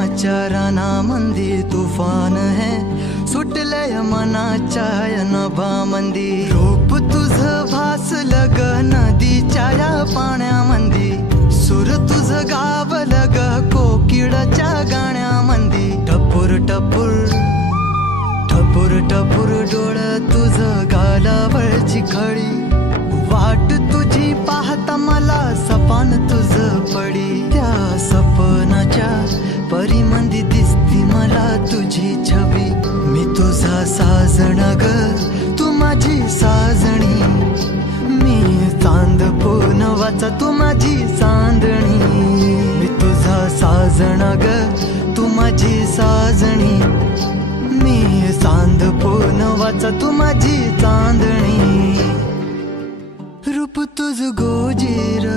प्रेमाच्या रानामंदी तुफान है सुटलय मनाच्या नभामंदी रूप तुझं भासलं ग नदीच्या या पाण्यामंदी सूर तुझं गावलं ग कोकिळाच्या गाण्यामंदी टपूर टपूर टपूर टपूर डोळं तुझं गालावरची खळी वाट तुझी पाहता मला सपान तुझं पडी त्या सपनाच्या परिमंदी दिसती मला तुझी छबी मी तुझा साजण ग तू माझी साजणी मी चांद पूनवाचा तू माझी चांदणी मी तुझा साजण ग तू माझी साजणी मी चांद पूनवाचा तू माझी चांदणी रूप तुझ गोजीर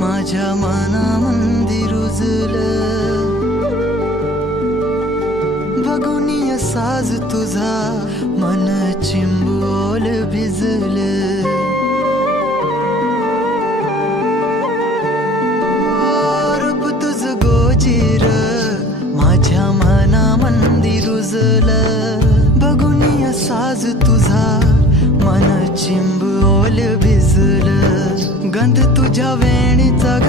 माझ्या मनामंदी रुजलं बघुनिय साज तुझा मन चिंबोल भिजलं रूप तुझ गोजीर माझ्या मनामंदी रुजलं बघुनिय साज तुझा मन चिंबोल भिजलं गंध तुझ्या वेणीचा ग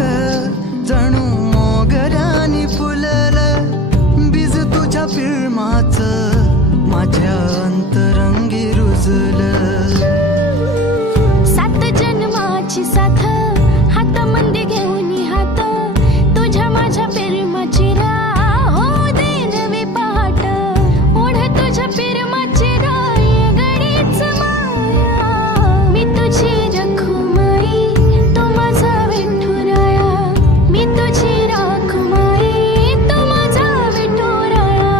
जणू मोगऱ्यानी फुललं बीज तुझ्या पिळमाचं माझ्या अंतरंगी रुजलं सात जन्माची साथ हातामंदी घेऊन हात तुझ्या माझ्या प्रेमाची राह हो दे नवी पहाट ओढ तुझ्या प्रेमाची राह गडीच माया मी तुझी रखुमाई तो माझा विठुराया मी तुझी रखुमाई तो माझा विठुराया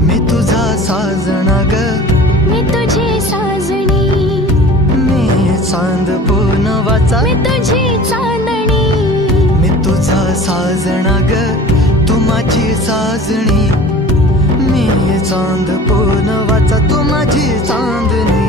मी तुझा साजणा ग मी तुझी साजणी मी चांद पूनवाचा मी तुझी चांदणी मी तुझा साजणा ग तू माझी साजणी मी चांद पूनवाचा तू माझी चांदणी